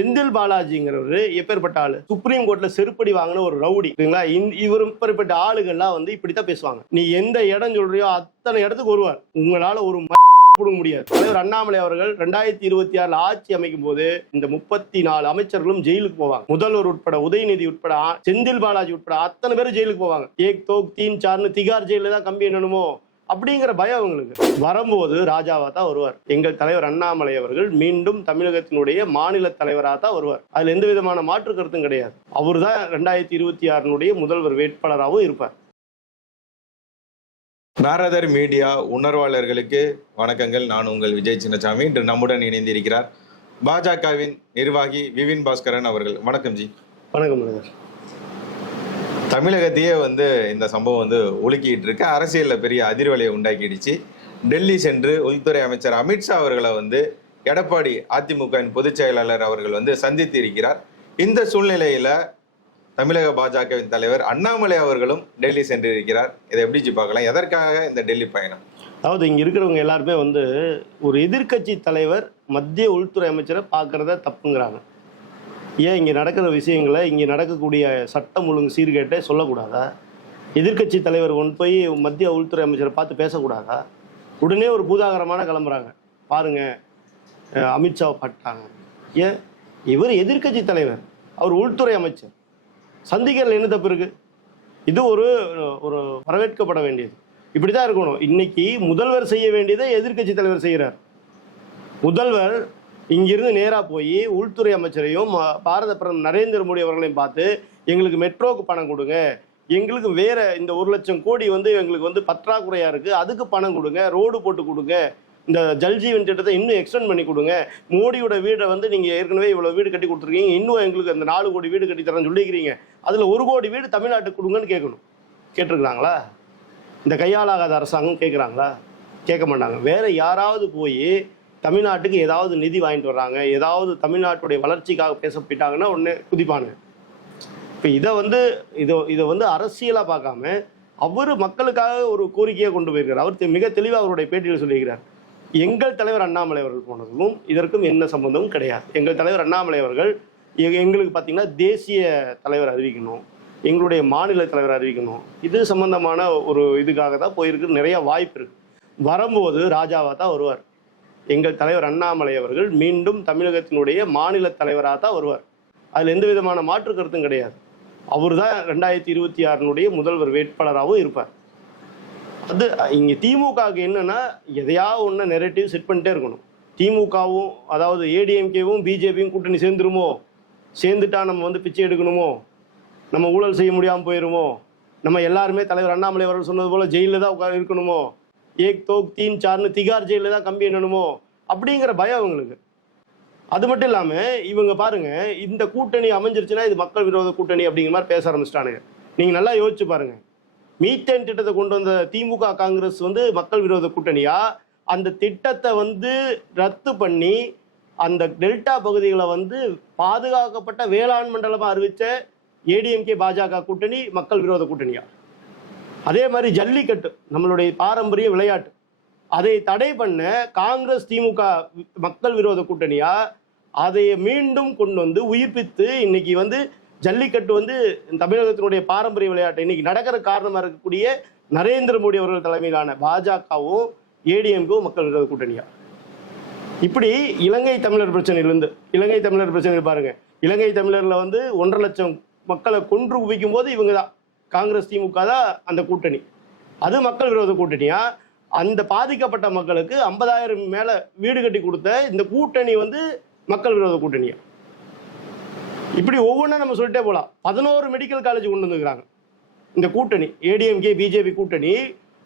செந்தில் பாலாஜிங்கிறவர் எப்பேற்பட்ட ஆளு? சுப்ரீம் கோர்ட்ல செருப்படி வாங்கின ஒரு ரவுடி. சரிங்களா? இந்த- இவர் இப்பேற்பட்ட ஆளுகள்லாம் வந்து இப்படித்தான் பேசுவாங்க. நீ எந்த இடம் சொல்றியோ அத்தனை இடத்துக்கு வருவார். உங்களால ஒரு கொடுக்க முடியாது. தலைவர் அண்ணாமலை அவர்கள் ரெண்டாயிரத்தி இருபத்தி ஆறுல ஆட்சி அமைக்கும் போது இந்த முப்பத்தி நாலு அமைச்சர்களும் ஜெயிலுக்கு போவாங்க. முதல்வர் உட்பட உதயநிதி உட்பட செந்தில் பாலாஜி உட்பட அத்தனை பேரும் ஜெயிலுக்கு போவாங்க. ஏக் தோக் தீன் சார்னு திகார் ஜெயில தான் கம்பி என்னணுமோ அப்படிங்கிற பயம் அவங்களுக்கு. வரும்போது ராஜாவா தான் வருவார். எங்கள் தலைவர் அண்ணாமலை அவர்கள் மீண்டும் தமிழகத்தினுடைய மாநில தலைவராக தான் வருவார். அதுல எந்த விதமான மாற்று கருத்தும் கிடையாது. அவர் தான் ரெண்டாயிரத்தி இருபத்தி ஆறினுடைய முதல்வர் வேட்பாளராகவும் இருப்பார். நாரதர் மீடியா உணர்வாளர்களுக்கு வணக்கங்கள். நான் உங்கள் விஜய் சின்னசாமி. இன்று நம்முடன் இணைந்திருக்கிறார் பாஜகவின் நிர்வாகி விபின் பாஸ்கரன் அவர்கள். வணக்கம் ஜி. வணக்கம் தமிழகத்தையே வந்து இந்த சம்பவம் வந்து ஒழுக்கிட்டு இருக்கு அரசியலில் பெரிய அதிர்வலையை உண்டாக்கிடுச்சு. டெல்லி சென்று உள்துறை அமைச்சர் அமித்ஷா அவர்களை வந்து எடப்பாடி அதிமுகவின் பொதுச் செயலாளர் அவர்கள் வந்து சந்தித்து இருக்கிறார். இந்த சூழ்நிலையில தமிழக பாஜகவின் தலைவர் அண்ணாமலை அவர்களும் டெல்லி சென்றிருக்கிறார் இதை எப்படி பார்க்கலாம்? எதற்காக இந்த டெல்லி பயணம்? அதாவது இங்க இருக்கிறவங்க எல்லாருமே வந்து ஒரு எதிர்க்கட்சி தலைவர் மத்திய உள்துறை அமைச்சரை பார்க்குறத தப்புங்கிறாங்க. ஏன் இங்கே நடக்கிற விஷயங்களை இங்கே நடக்கக்கூடிய சட்டம் ஒழுங்கு சீர்கேட்டை சொல்லக்கூடாதா? எதிர்க்கட்சி தலைவர் ஒன் போய் மத்திய உள்துறை அமைச்சரை பார்த்து பேசக்கூடாதா? உடனே ஒரு பூதாகரமான கிளம்புறாங்க. பாருங்க அமித்ஷா அமித்ஷாவை ஏன்? இவர் எதிர்க்கட்சி தலைவர். அவர் உள்துறை அமைச்சர். சந்திக்கிறதுல என்ன தப்பு இருக்கு? இது ஒரு ஒரு வரவேற்கப்பட வேண்டியது. இப்படிதான் இருக்கணும். இன்னைக்கு முதல்வர் செய்ய வேண்டியதை எதிர்க்கட்சி தலைவர் செய்கிறார். முதல்வர் இங்கிருந்து நேரா போய் உள்துறை அமைச்சரையும் பாரத பிரதமர் நரேந்திர மோடி அவர்களையும் பார்த்து எங்களுக்கு மெட்ரோக்கு பணம் கொடுங்க. எங்களுக்கு வேற இந்த ஒரு லட்சம் கோடி வந்து எங்களுக்கு வந்து பற்றாக்குறையா இருக்கு. அதுக்கு பணம் கொடுங்க. ரோடு போட்டு கொடுங்க. இந்த ஜல்ஜீவன் திட்டத்தை இன்னும் எக்ஸ்டெண்ட் பண்ணி கொடுங்க. மோடியோட வீடை வந்து நீங்க ஏற்கனவே இவ்வளவு வீடு கட்டி கொடுத்துருக்கீங்க. இன்னும் எங்களுக்கு அந்த நாலு கோடி வீடு கட்டி தரேன்னு சொல்லிக்கிறீங்க. அதுல ஒரு கோடி வீடு தமிழ்நாட்டுக்கு கொடுங்கன்னு கேட்கணும். கேட்டிருக்கிறாங்களா? இந்த கையாளாகாத அரசாங்கம் கேட்குறாங்களா? கேட்க மாட்டாங்க. வேற யாராவது போய் தமிழ்நாட்டுக்கு ஏதாவது நிதி வாங்கிட்டு வர்றாங்க ஏதாவது தமிழ்நாட்டுடைய வளர்ச்சிக்காக பேச போயிட்டாங்கன்னா உடனே குதிப்பானு இப்போ இதை வந்து இதை இதை வந்து அரசியலாக பார்க்காம அவர் மக்களுக்காக ஒரு கோரிக்கையை கொண்டு போயிருக்கிறார் அவர் தெ- மிக தெளிவாக அவருடைய பேட்டியில் சொல்லியிருக்கிறார். எங்கள் தலைவர் அண்ணாமலை அவர்கள் போனதுக்கும் இதற்கும் என்ன சம்பந்தமும் கிடையாது. எங்கள் தலைவர் அண்ணாமலை அவர்கள் எ- எங்களுக்கு பார்த்தீங்கன்னா தேசிய தலைவர் அறிவிக்கணும் எங்களுடைய மாநில தலைவர் அறிவிக்கணும். இது சம்பந்தமான ஒரு இதுக்காக தான் போயிருக்கு நிறைய வாய்ப்பு இருக்கு. வரும்போது ராஜாவாக தான் வருவார். எங்கள் தலைவர் அண்ணாமலை அவர்கள் மீண்டும் தமிழகத்தினுடைய மாநில தலைவராக தான் வருவார். அதில் எந்த விதமான மாற்று கருத்தும் கிடையாது. அவர் தான் ரெண்டாயிரத்தி இருபத்தி ஆறினுடைய முதல்வர் வேட்பாளராகவும் இருப்பார். அது இங்கே திமுகவுக்கு என்னன்னா எதையாவது ஒன்று நெரட்டிவ் செட் பண்ணிட்டே இருக்கணும். திமுகவும் அதாவது ஏடிஎம்கேவும் பிஜேபியும் கூட்டணி சேர்ந்துருமோ? சேர்ந்துட்டா நம்ம வந்து பிச்சை எடுக்கணுமோ? நம்ம ஊழல் செய்ய முடியாமல் போயிருமோ? நம்ம எல்லாருமே தலைவர் அண்ணாமலை அவர்கள் சொன்னது போல் ஜெயிலில் தான் உட்கார இருக்கணுமோ? ஏக் தோக் தீன் சார்னு திகார் ஜெயிலில் தான் கம்பி என்னணுமோ அப்படிங்கிற பயம் அவங்களுக்கு. அது மட்டும் இல்லாம இவங்க பாருங்க இந்த கூட்டணி அமைஞ்சிருச்சுன்னா இது மக்கள் விரோத கூட்டணி அப்படிங்கிற மாதிரி பேச ஆரம்பிச்சிட்டானுங்க. நீங்க நல்லா யோசிச்சு பாருங்க. மீத்தேன் திட்டத்தை கொண்டு வந்த திமுக காங்கிரஸ் வந்து மக்கள் விரோத கூட்டணியா? அந்த திட்டத்தை வந்து ரத்து பண்ணி அந்த டெல்டா பகுதிகளை வந்து பாதுகாக்கப்பட்ட வேளாண் மண்டலமா அறிவிச்ச ஏடிஎம்கே பாஜக கூட்டணி மக்கள் விரோத கூட்டணியா? அதே மாதிரி ஜல்லிக்கட்டு நம்மளுடைய பாரம்பரிய விளையாட்டு. அதை தடை பண்ண காங்கிரஸ் திமுக மக்கள் விரோத கூட்டணியா அதை மீண்டும் கொண்டு வந்து உயிர்ப்பித்து இன்னைக்கு வந்து ஜல்லிக்கட்டு வந்து தமிழகத்தினுடைய பாரம்பரிய விளையாட்டு இன்னைக்கு நடக்கிற காரணமா இருக்கக்கூடிய நரேந்திர மோடி அவர்கள் தலைமையிலான பாஜகவும் ஏடிஎம்கும் மக்கள் விரோத கூட்டணியா? இப்படி இலங்கை தமிழர் பிரச்சனையிலிருந்து இலங்கை தமிழர் பிரச்சனை பாருங்க. இலங்கை தமிழர்ல வந்து ஒன்றரை லட்சம் மக்களை கொன்று குவிக்கும் போது இவங்க தான் காங்கிரஸ் திமுக தான் அந்த கூட்டணி. அது மக்கள் விரோத கூட்டணியா? அந்த பாதிக்கப்பட்ட மக்களுக்கு ஐம்பதாயிரம் மேல வீடு கட்டி கொடுத்த இந்த கூட்டணி வந்து மக்கள் விரோத கூட்டணியா? இப்படி ஒவ்வொன்றா நம்ம சொல்லிட்டே போலாம். பதினோரு மெடிக்கல் காலேஜ் கொண்டு வந்துக்கிறாங்க இந்த கூட்டணி ஏடிஎம்கே பிஜேபி கூட்டணி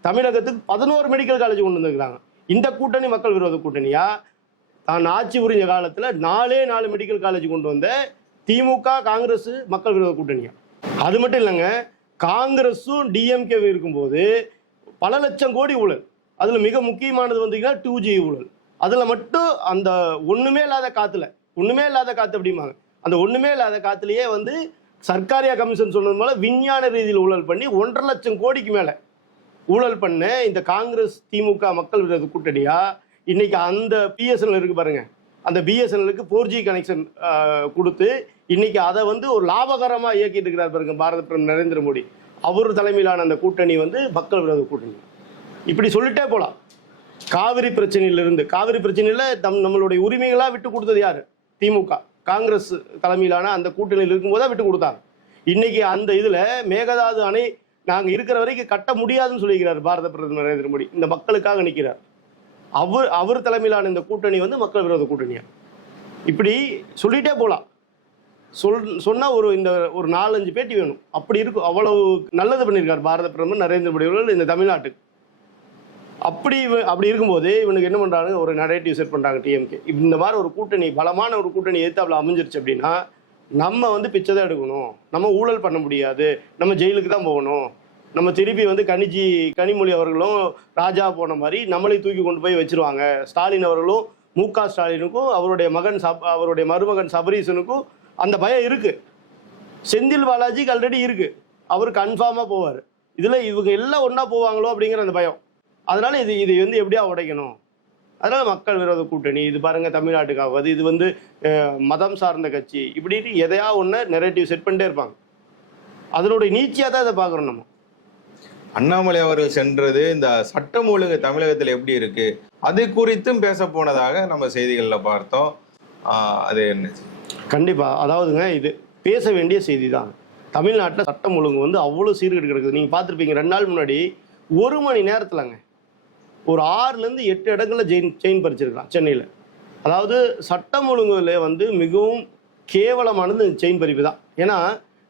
தமிழகத்துக்கு பதினோரு மெடிக்கல் காலேஜ் கொண்டு வந்துருக்காங்க இந்த கூட்டணி மக்கள் விரோத கூட்டணியா? தான் ஆட்சி புரிஞ்ச காலத்தில் நாலே நாலு மெடிக்கல் காலேஜ் கொண்டு வந்த திமுக காங்கிரஸ் மக்கள் விரோத கூட்டணியா? அது மட்டும் இல்லைங்க காங்கிரஸும் டிஎம்கே இருக்கும்போது பல லட்சம் கோடி ஊழல். அதில் மிக முக்கியமானது வந்தீங்கன்னா டூ ஜி ஊழல். அதில் மட்டும் அந்த ஒன்றுமே இல்லாத காத்துல ஒன்றுமே இல்லாத காத்து அப்படிம்பாங்க. அந்த ஒன்றுமே இல்லாத காத்துலயே வந்து சர்க்காரியா கமிஷன் சொன்னது போல விஞ்ஞான ரீதியில் ஊழல் பண்ணி ஒன்றரை லட்சம் கோடிக்கு மேலே ஊழல் பண்ண இந்த காங்கிரஸ் திமுக மக்கள் விரோத கூட்டணியா? இன்னைக்கு அந்த பிஎஸ்என்எல் இருக்கு பாருங்க. அந்த பிஎஸ்என்எலுக்கு ஃபோர் ஜி கனெக்ஷன் கொடுத்து இன்னைக்கு அதை வந்து ஒரு லாபகரமாக இயக்கிட்டு இருக்கிறார் பாருங்க பாரத பிரதமர் நரேந்திர மோடி. அவர் தலைமையிலான அந்த கூட்டணி வந்து மக்கள் விரோத கூட்டணி. இப்படி சொல்லிட்டே போகலாம் காவிரி பிரச்சனையிலிருந்து காவிரி பிரச்சனையில் தம் நம்மளுடைய உரிமைகளாக விட்டு கொடுத்தது யார்? திமுக. காங்கிரஸ் தலைமையிலான அந்த கூட்டணியில் இருக்கும்போது தான் விட்டு கொடுத்தாங்க. இன்னைக்கு அந்த இதில் மேகதாது அணை நாங்கள் இருக்கிற வரைக்கும் கட்ட முடியாதுன்னு சொல்லிக்கிறார் பாரத பிரதமர் நரேந்திர மோடி. இந்த மக்களுக்காக நிற்கிறார் அவர் அவர் தலைமையிலான இந்த கூட்டணி வந்து மக்கள் விரோத கூட்டணியா? இப்படி சொல்லிட்டே போகலாம் சொல் சொன்னால் ஒரு இந்த ஒரு நாலஞ்சு பேட்டி வேணும். அப்படி இருக்கும். அவ்வளவு நல்லது பண்ணியிருக்கார் பாரத பிரதமர் நரேந்திர மோடி அவர்கள் இந்த தமிழ்நாட்டுக்கு. அப்படி அப்படி இருக்கும்போது இவனுக்கு என்ன பண்ணுறாங்க ஒரு நரேட்டிவ் செட் பண்ணுறாங்க டிஎம்கே இந்த மாதிரி ஒரு கூட்டணி பலமான ஒரு கூட்டணி எதிர்த்தாப்புல அமைஞ்சிருச்சு அப்படின்னா நம்ம வந்து பிச்சை தான் எடுக்கணும். நம்ம ஊழல் பண்ண முடியாது. நம்ம ஜெயிலுக்கு தான் போகணும். நம்ம திருப்பி வந்து கனிஜி கனிமொழி அவர்களும் ராஜா போன மாதிரி நம்மளை தூக்கி கொண்டு போய் வச்சிருவாங்க. ஸ்டாலின் அவர்களும் மு க ஸ்டாலினுக்கும் அவருடைய மகன் சப் அவருடைய மருமகன் சபரீசனுக்கும் அந்த பயம் இருக்கு. செந்தில் பாலாஜிக்கு ஆல்ரெடி இருக்கு. அவர் கன்ஃபார்மாக போவார். இதில் இவங்க எல்லாம் ஒன்றா போவாங்களோ அப்படிங்கிற அந்த பயம். அதனால இது இது வந்து எப்படியா உடைக்கணும்? அதனால மக்கள் விரோத கூட்டணி இது பாருங்க தமிழ்நாட்டுக்காவது இது வந்து மதம் சார்ந்த கட்சி இப்படின்னு எதையா ஒன்று நெரேட்டிவ் செட் பண்ணிட்டே இருப்பாங்க. அதனுடைய நீச்சியாக தான் இதை பார்க்குறோம் நம்ம. அண்ணாமலை அவர்கள் சென்றது இந்த சட்டம் ஒழுங்கு தமிழகத்தில் எப்படி இருக்கு? அது குறித்தும் பேச போனதாக நம்ம செய்திகளில் பார்த்தோம். அது என்ன கண்டிப்பாக அதாவதுங்க இது பேச வேண்டிய செய்தி தான் தமிழ்நாட்டில் சட்டம் ஒழுங்கு வந்து அவ்வளோ சீர்கெடு கிடக்குது நீங்கள் பார்த்துருப்பீங்க ரெண்டு நாள் முன்னாடி ஒரு மணி நேரத்தில்ங்க ஒரு ஆறுலேருந்து எட்டு இடங்களில் செயின் செயின் பறிச்சிருக்கலாம் சென்னையில். அதாவது சட்டம் ஒழுங்குல வந்து மிகவும் கேவலமானது செயின் பறிப்பு தான். ஏன்னா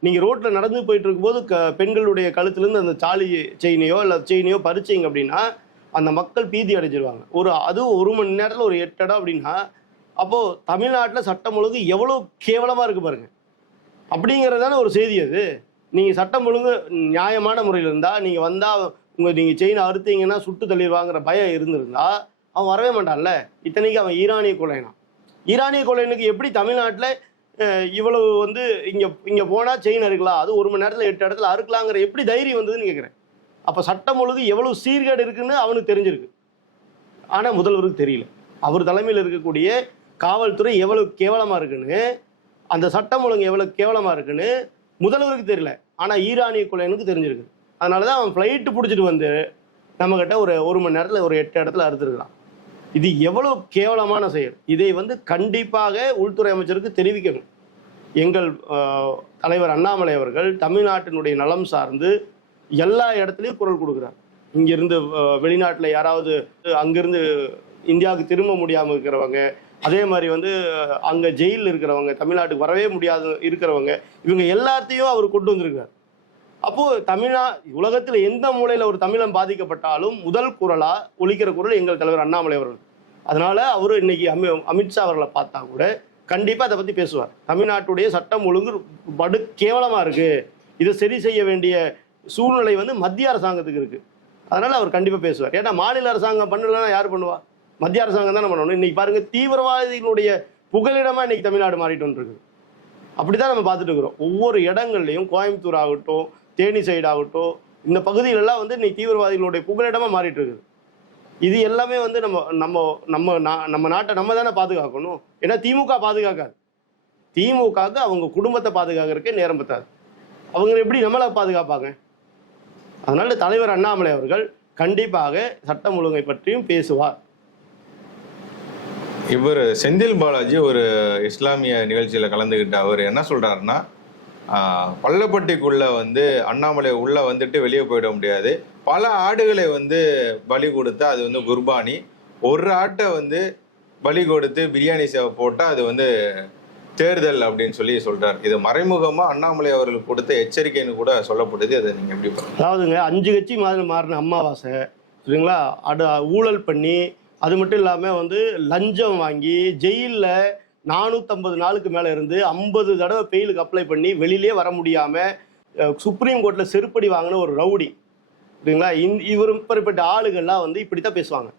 நீங்கள் ரோட்டில் நடந்து போயிட்டு இருக்கும்போது க பெண்களுடைய கழுத்துலேருந்து அந்த சாலி செயினையோ இல்லை செயினையோ பறிச்சிங்க அப்படின்னா அந்த மக்கள் பீதி அடைஞ்சிருவாங்க. ஒரு அதுவும் ஒரு மணி நேரத்தில் ஒரு எட்டு இடம் அப்படின்னா அப்போது தமிழ்நாட்டில் சட்டம் ஒழுங்கு எவ்வளோ கேவலமாக இருக்குது பாருங்க. அப்படிங்கிறதான ஒரு செய்தி அது. நீங்கள் சட்டம் ஒழுங்கு நியாயமான முறையில் இருந்தால் நீங்கள் வந்தால் உங்கள் நீங்கள் செயினை அறுத்தீங்கன்னா சுட்டு தள்ளிடுவாங்கிற பயம் இருந்திருந்தா அவன் வரவே மாட்டான்ல. இத்தனைக்கு அவன் ஈரானிய கொலைனான் ஈரானிய கொலைனுக்கு எப்படி தமிழ்நாட்டில் இவ்வளவு வந்து இங்கே இங்கே போனால் செயின் அறுக்கலாம். அது ஒரு மணி நேரத்தில் எட்டு இடத்துல அறுக்கலாங்கிற எப்படி தைரியம் வந்ததுன்னு கேட்குறேன் அப்போ சட்டம் பொழுது எவ்வளவு சீர்கேடு இருக்குன்னு அவனுக்கு தெரிஞ்சிருக்கு. ஆனால் முதல்வருக்கு தெரியல. அவர் தலைமையில் இருக்கக்கூடிய காவல்துறை எவ்வளவு கேவலமாக இருக்குன்னு அந்த சட்டம் ஒழுங்கு எவ்வளவு கேவலமாக இருக்குன்னு முதல்வருக்கு தெரியல. ஆனால் ஈரானிய கொலைனுக்கு தெரிஞ்சிருக்கு. அதனால தான் அவன் ஃப்ளைட்டு பிடிச்சிட்டு வந்து நம்மக்கிட்ட ஒரு ஒரு மணி நேரத்தில் ஒரு எட்டு இடத்துல அறுத்துருக்கலாம் இது எவ்வளவு கேவலமான செயல். இதை வந்து கண்டிப்பாக உள்துறை அமைச்சருக்கு தெரிவிக்கணும். எங்கள் தலைவர் அண்ணாமலை அவர்கள் தமிழ்நாட்டினுடைய நலம் சார்ந்து எல்லா இடத்துலையும் குரல் கொடுக்குறார். இங்கிருந்து வெளிநாட்டில் யாராவது அங்கிருந்து இந்தியாவுக்கு திரும்ப முடியாமல் இருக்கிறவங்க அதே மாதிரி வந்து அங்கே ஜெயிலில் இருக்கிறவங்க தமிழ்நாட்டுக்கு வரவே முடியாத இருக்கிறவங்க இவங்க எல்லாத்தையும் அவர் கொண்டு வந்திருக்கார் அப்போது தமிழா உலகத்தில் எந்த மூலையில் ஒரு தமிழன் பாதிக்கப்பட்டாலும் முதல் குரலா ஒழிக்கிற குரல் எங்கள் தலைவர் அண்ணாமலை அவர்கள். அதனால அவர் இன்னைக்கு அமி அமித்ஷா அவர்களை பார்த்தா கூட கண்டிப்பாக அதை பற்றி பேசுவார். தமிழ்நாட்டுடைய சட்டம் ஒழுங்கு படு கேவலமாக இருக்குது இதை சரி செய்ய வேண்டிய சூழ்நிலை வந்து மத்திய அரசாங்கத்துக்கு இருக்குது அதனால அவர் கண்டிப்பாக பேசுவார். ஏன்னா மாநில அரசாங்கம் பண்ணலன்னா யார் பண்ணுவா? மத்திய அரசாங்கம் தான் பண்ணணும். இன்னைக்கு பாருங்க தீவிரவாதிகளுடைய புகலிடமா இன்னைக்கு தமிழ்நாடு மாறிட்டு வந்துருக்கு. அப்படிதான் நம்ம பார்த்துட்டு இருக்கிறோம். ஒவ்வொரு இடங்கள்லையும் கோயம்புத்தூர் ஆகட்டும் தேனி சைடு ஆகட்டும் இந்த பகுதிகளெல்லாம் வந்து இன்னைக்கு தீவிரவாதிகளுடைய புகலிடமாக மாறிட்டு இருக்குது இது எல்லாமே வந்து நம்ம நம்ம நம்ம நா- நம்ம நாட்டை நம்ம தானே பாதுகாக்கணும். ஏன்னா திமுக பாதுகாக்காது. திமுகவுக்கு அவங்க குடும்பத்தை பாதுகாக்கிறதுக்கே நேரம் பத்தாது. அவங்க எப்படி நம்மளை பாதுகாப்பாங்க? அதனால தலைவர் அண்ணாமலை அவர்கள் கண்டிப்பாக சட்டம் ஒழுங்கை பற்றியும் பேசுவார். இவர் செந்தில் பாலாஜி ஒரு இஸ்லாமிய நிகழ்ச்சியில் கலந்துக்கிட்ட அவர் என்ன சொல்றாருன்னா பள்ளப்பட்டிக்குள்ளே வந்து அண்ணாமலை உள்ளே வந்துட்டு வெளியே போயிட முடியாது. பல ஆடுகளை வந்து பலி கொடுத்தா அது வந்து குர்பானி. ஒரு ஆட்டை வந்து பலி கொடுத்து பிரியாணி சேவை போட்டால் அது வந்து தேர்தல் அப்படின்னு சொல்லி சொல்றாரு. இது மறைமுகமா அண்ணாமலை அவர்களுக்கு கொடுத்த எச்சரிக்கைன்னு கூட சொல்லப்படுது. அதை நீங்க எப்படி அதாவதுங்க அஞ்சு கட்சி மாதிரி மாறின அம்மாவாசை சரிங்களா? அட ஊழல் பண்ணி அது மட்டும் இல்லாமல் வந்து லஞ்சம் வாங்கி ஜெயிலில் நானூற்றம்பது நாளுக்கு மேலே இருந்து ஐம்பது தடவை பெயிலுக்கு அப்ளை பண்ணி வெளியிலே வர முடியாமல் சுப்ரீம் கோர்ட்டில் செருப்படி வாங்கின ஒரு ரவுடி. சரிங்களா இந் இவர் இப்படிப்பட்ட ஆளுகள்லாம் வந்து இப்படி தான் பேசுவாங்க.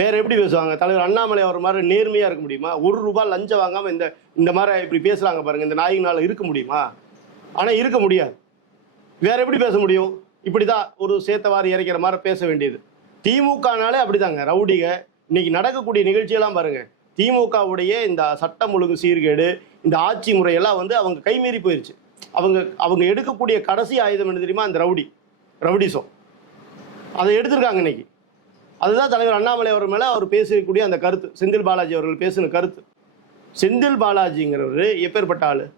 வேற எப்படி பேசுவாங்க? தலைவர் அண்ணாமலை அவர் மாதிரி நேர்மையாக இருக்க முடியுமா? ஒரு ரூபாய் லஞ்சம் வாங்காமல் இந்த இந்த மாதிரி இப்படி பேசுகிறாங்க பாருங்க. இந்த நாயினால இருக்க முடியுமா? ஆனால் இருக்க முடியாது. வேற எப்படி பேச முடியும்? இப்படி தான் ஒரு சேத்தவாரி இறைக்கிற மாதிரி பேச வேண்டியது. திமுகனாலே அப்படிதாங்க. ரவுடிக இன்னைக்கு நடக்கக்கூடிய நிகழ்ச்சியெல்லாம் பாருங்கள் திமுகவுடைய இந்த சட்டம் ஒழுங்கு சீர்கேடு இந்த ஆட்சி முறையெல்லாம் வந்து அவங்க கைமீறி போயிருச்சு. அவங்க அவங்க எடுக்கக்கூடிய கடைசி ஆயுதம் என்ன தெரியுமா? அந்த ரவுடி ரவுடிசம். அதை எடுத்திருக்காங்க இன்னைக்கு. அதுதான் தலைவர் அண்ணாமலை அவர் மேலே அவர் பேசக்கூடிய அந்த கருத்து. செந்தில் பாலாஜி அவர்கள் பேசின கருத்து. செந்தில் பாலாஜிங்கிறவர் எப்பேற்பட்ட ஆள்?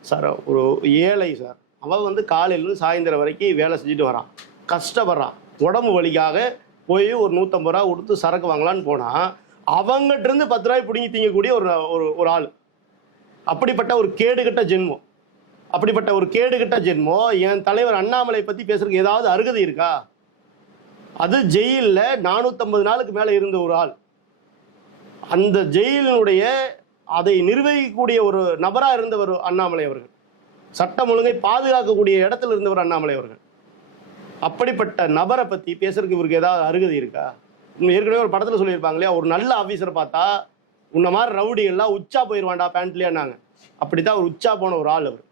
சார் ஒரு ஏழை சார். அவன் வந்து காலையிலேருந்து சாயந்தரம் வரைக்கும் வேலை செஞ்சுட்டு வரான். கஷ்டப்படுறான். உடம்பு வழிக்காக போய் ஒரு நூற்றம்பது ரூபா கொடுத்து சரக்கு வாங்கலான்னு போனால் அவங்ககிட்ட இருந்து பத்து ரூபாய் பிடுங்கி தீங்கக்கூடிய ஒரு ஒரு ஒரு ஆள். அப்படிப்பட்ட ஒரு கேடுகட்ட ஜென்மம். அப்படிப்பட்ட ஒரு கேடுகட்ட ஜென்மம். என் தலைவர் அண்ணாமலை பற்றி பேசுறதுக்கு ஏதாவது அருகதை இருக்கா? அது ஜெயிலில் நானூற்றம்பது நாளுக்கு மேலே இருந்த ஒரு ஆள். அந்த ஜெயிலினுடைய அதை நிர்வகிக்கக்கூடிய ஒரு நபராக இருந்தவர் அண்ணாமலை அவர்கள். சட்டம் ஒழுங்கை பாதுகாக்கக்கூடிய இடத்துல இருந்தவர் அண்ணாமலை அவர்கள். அப்படிப்பட்ட நபரை பற்றி பேசுறதுக்கு இவருக்கு ஏதாவது அருகதை இருக்கா? ஏற்கனவே ஒரு படத்தில் சொல்லியிருப்பாங்க இல்லையா? ஒரு நல்ல ஆஃபீஸர் பார்த்தா உன்ன மாதிரி ரவுடி எல்லாம் உச்சா போயிடுவான்டா பேண்ட்லேயானாங்க அப்படி தான் அவர் உச்சா போன ஒரு ஆள் அவர்.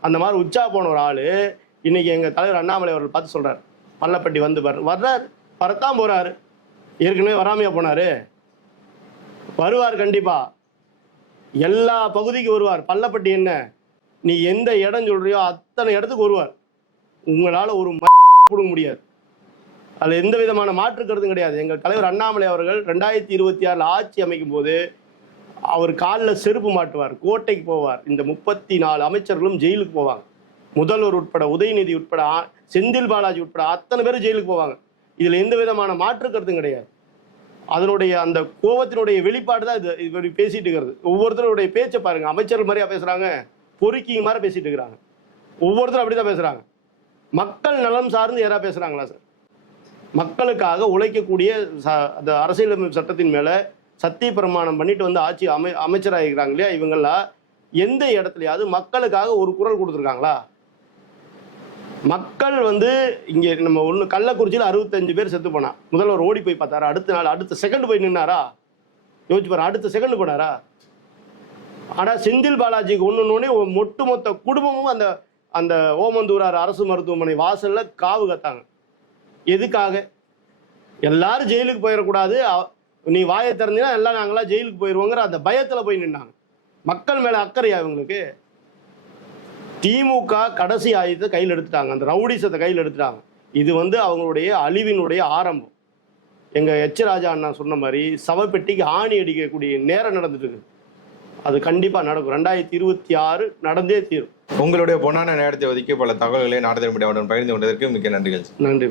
அந்த மாதிரி உச்சா போன ஒரு ஆள் இன்னைக்கு எங்கள் தலைவர் அண்ணாமலை அவர்கள் பார்த்து சொல்கிறார் பள்ளப்பட்டி வந்து வர்ற வர்றார். வரத்தான் போகிறாரு ஏற்கனவே வராமையா போனார். வருவார் கண்டிப்பா. எல்லா பகுதிக்கும் வருவார். பள்ளப்பட்டி என்ன? நீ எந்த இடம் சொல்றியோ அத்தனை இடத்துக்கு வருவார். உங்களால் ஒரு ம- பிடுங்க முடியாது. அதில் எந்த விதமான மாற்று கருத்தும் கிடையாது. எங்கள் தலைவர் அண்ணாமலை அவர்கள் ரெண்டாயிரத்தி இருபத்தி ஆறில் ஆட்சி அமைக்கும் போது அவர் காலில் செருப்பு மாட்டுவார் கோட்டைக்கு போவார். இந்த முப்பத்தி நாலு அமைச்சர்களும் ஜெயிலுக்கு போவாங்க. முதல்வர் உட்பட உதயநிதி உட்பட செந்தில் பாலாஜி உட்பட அத்தனை பேரும் ஜெயிலுக்கு போவாங்க. இதில் எந்த விதமான மாற்று கருத்தும் கிடையாது. அதனுடைய அந்த கோபத்தினுடைய வெளிப்பாடு தான் இது. இப்படி பேசிட்டு இருக்கிறது. ஒவ்வொருத்தருடைய பேச்சை பாருங்க. அமைச்சர்கள் மாதிரியா பேசுறாங்க பொறுக்கி மாதிரி பேசிட்டு இருக்கிறாங்க. ஒவ்வொருத்தரும் அப்படிதான் பேசுறாங்க. மக்கள் நலம் சார்ந்து யாராவது பேசுறாங்களா சார்? மக்களுக்காக உழைக்கக்கூடிய ச- அந்த அரசியலமைப்பு சட்டத்தின் மேலே சத்திய பிரமாணம் பண்ணிட்டு வந்து ஆட்சி அமை அமைச்சராகிறாங்க இல்லையா இவங்கெல்லாம் எந்த இடத்துலையாவது மக்களுக்காக ஒரு குரல் கொடுத்துருக்காங்களா? மக்கள் வந்து இங்கே நம்ம ஒன்று கள்ளக்குறிச்சியில் அறுபத்தஞ்சு பேர் செத்து போனா. முதல்வர் ஓடி போய் பார்த்தாரா? அடுத்த நாள் அடுத்த செகண்ட் போய் நின்னாரா? யோசிச்சு பாரு அடுத்த செகண்ட் போனாரா? ஆனால் செந்தில் பாலாஜிக்கு ஒன்றுனோடனே மொட்டு மொத்த குடும்பமும் அந்த அந்த ஓமந்தூரார் அரசு மருத்துவமனை வாசலில் காவு கத்தாங்க. எதுக்காக? எல்லாரும் ஜெயிலுக்கு போயிடக்கூடாது. நீ வாயை திறந்தீங்கன்னா எல்லாம் நாங்களாம் ஜெயிலுக்கு போயிடுவோங்கிற அந்த பயத்துல போய் நின்னாங்க. மக்கள் மேல அக்கறையா இவங்களுக்கு? திமுக கடைசி ஆயுதத்தை கையில் எடுத்துட்டாங்க. அந்த ரவுடிசத்தை கையில் எடுத்துட்டாங்க. இது வந்து அவங்களுடைய அழிவினுடைய ஆரம்பம். எங்க எச் ராஜா அண்ணா சொன்ன மாதிரி சவப்பெட்டிக்கு ஆணி அடிக்கக்கூடிய நேரம் நடந்துட்டு இருக்கு அது கண்டிப்பா நடக்கும். ரெண்டாயிரத்தி இருபத்தி ஆறு நடந்தே தீரும். உங்களுடைய பொன்னான நேரத்தை ஒதுக்கி பல தகவல்களை நாடக மீடியாவுடன் பகிர்ந்து கொண்டதற்கு மிக்க நன்றிகள். நன்றி.